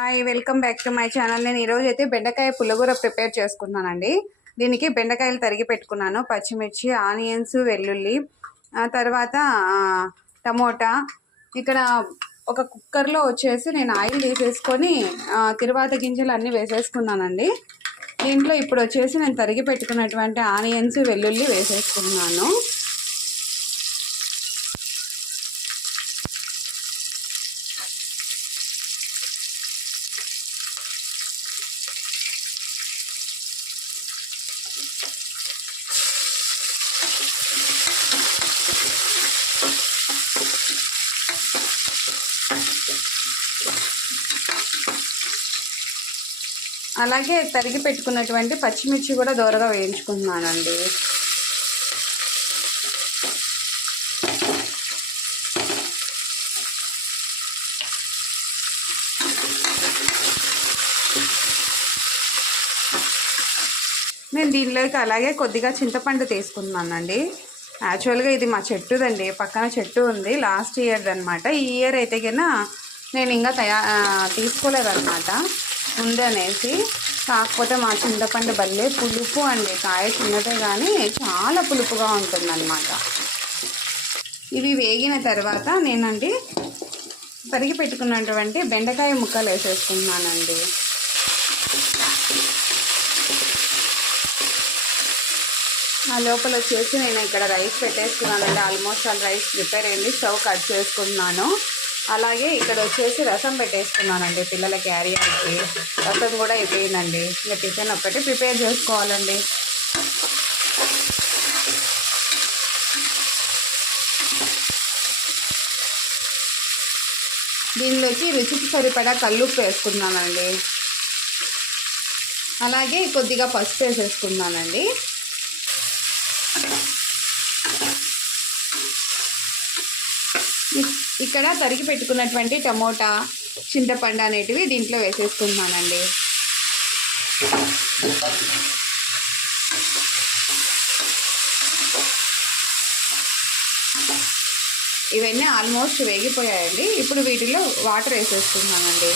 Hi, welcome back to my channel. నేను ఈరోజు అయితే బెండకాయ పుల్లగూర ప్రిపేర్ చేసుకున్నానండి. దీనికి బెండకాయలు తరిగి పెట్టుకున్నాను, పచ్చిమిర్చి, ఆనియన్స్, వెల్లుల్లి, తర్వాత టమోటా. ఇక్కడ ఒక కుక్కర్లో వచ్చేసి నేను ఆయిల్ వేసేసుకొని తిరువాత గింజలు అన్నీ వేసేసుకున్నానండి. దీంట్లో ఇప్పుడు వచ్చేసి నేను తరిగి పెట్టుకున్నటువంటి ఆనియన్స్, వెల్లుల్లి వేసేసుకున్నాను. అలాగే తరిగి పెట్టుకున్నటువంటి పచ్చిమిర్చి కూడా దూరగా వేయించుకుంటున్నానండి. నేను దీనిలోకి అలాగే కొద్దిగా చింతపండు తీసుకున్నానండి. యాక్చువల్గా ఇది మా చెట్టుదండి, పక్కన చెట్టు ఉంది, లాస్ట్ ఇయర్ది అనమాట. ఈ ఇయర్ అయితే కన్నా నేను ఇంకా తీసుకోలేదన్నమాట ఉంది అనేసి. కాకపోతే మా చింతపండు భలే పులుపు అండి, కాయ చిన్నదే కానీ చాలా పులుపుగా ఉంటుందన్నమాట. ఇవి వేగిన తర్వాత నేనండి తరిగి పెట్టుకున్నటువంటి బెండకాయ ముక్కలు వేసేసుకున్నానండి. ఆ లోపల వచ్చేసి నేను ఇక్కడ రైస్ పెట్టేసుకున్నానండి. ఆల్మోస్ట్ ఆల్ రైస్ ప్రిపేర్ అయింది, స్టవ్ కట్ చేసుకున్నాను. అలాగే ఇక్కడ వచ్చేసి రసం పెట్టేసుకున్నానండి, పిల్లల క్యారియర్కి రసం కూడా అయిపోయిందండి. ఇంకా టిఫిన్ ఒక్కటి ప్రిపేర్ చేసుకోవాలండి. దీనిలోకి రుచికి సరిపడా కల్లుప్పు వేసుకున్నానండి. అలాగే కొద్దిగా పసుపు వేసేసుకున్నానండి. ఇక్కడ తరిగి పెట్టుకున్నటువంటి టమోటా, చింతపండు అనేటివి దీంట్లో వేసేసుకుంటున్నానండి. ఇవన్నీ ఆల్మోస్ట్ వేగిపోయాయండి. ఇప్పుడు వీటిలో వాటర్ వేసేసుకుంటున్నానండి.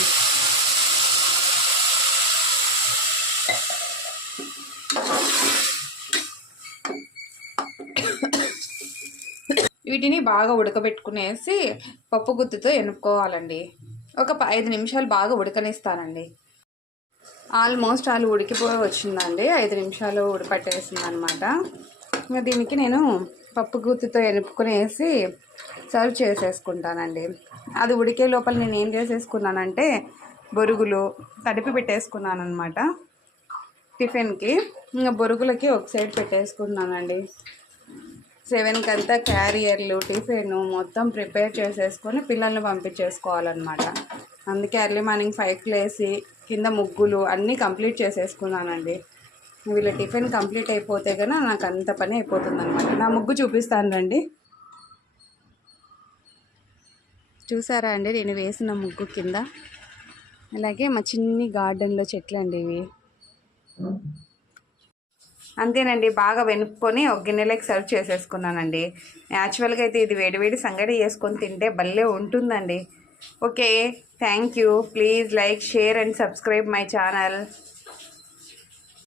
వీటిని బాగా ఉడకబెట్టుకునేసి పప్పు గుత్తితో ఎనుక్కోవాలండి. ఒక 5 నిమిషాలు బాగా ఉడకనిస్తానండి. ఆల్మోస్ట్ ఆలు ఉడికిపోయి వచ్చిందండి, 5 నిమిషాలు ఉడకట్టేసింది అనమాట. ఇంకా దీనికి నేను పప్పు గుత్తితో ఎనుపుకునేసి సర్వ్ చేసేసుకుంటానండి. అది ఉడికే లోపల నేను ఏం చేసేసుకున్నానంటే బొరుగులు తడిపి పెట్టేసుకున్నాను అనమాట టిఫిన్కి. ఇంకా బొరుగులకి ఒక సైడ్ పెట్టేసుకున్నానండి. 7కి అంతా క్యారియర్లు, టిఫిన్ మొత్తం ప్రిపేర్ చేసేసుకొని పిల్లల్ని పంపించేసుకోవాలన్నమాట. అందుకే ఎర్లీ మార్నింగ్ 5కి లేసి కింద ముగ్గులు అన్నీ కంప్లీట్ చేసేసుకున్నానండి. వీళ్ళ టిఫిన్ కంప్లీట్ అయిపోతే కన్నా నాకు అంత పని అయిపోతుంది అనమాట. నా ముగ్గు చూపిస్తాను రండి. చూసారా అండి నేను వేసిన ముగ్గు కింద? అలాగే మా చిన్ని గార్డెన్లో చెట్లు అండి ఇవి. అంతేనండి, బాగా వెనుక్కొని ఒక గిన్నెలోకి సర్వ్ చేసేసుకున్నానండి. యాక్చువల్గా అయితే ఇది వేడివేడి సంగటి చేసుకొని తింటే భలే ఉంటుందండి. Okay, thank you. Please like, share and subscribe my channel.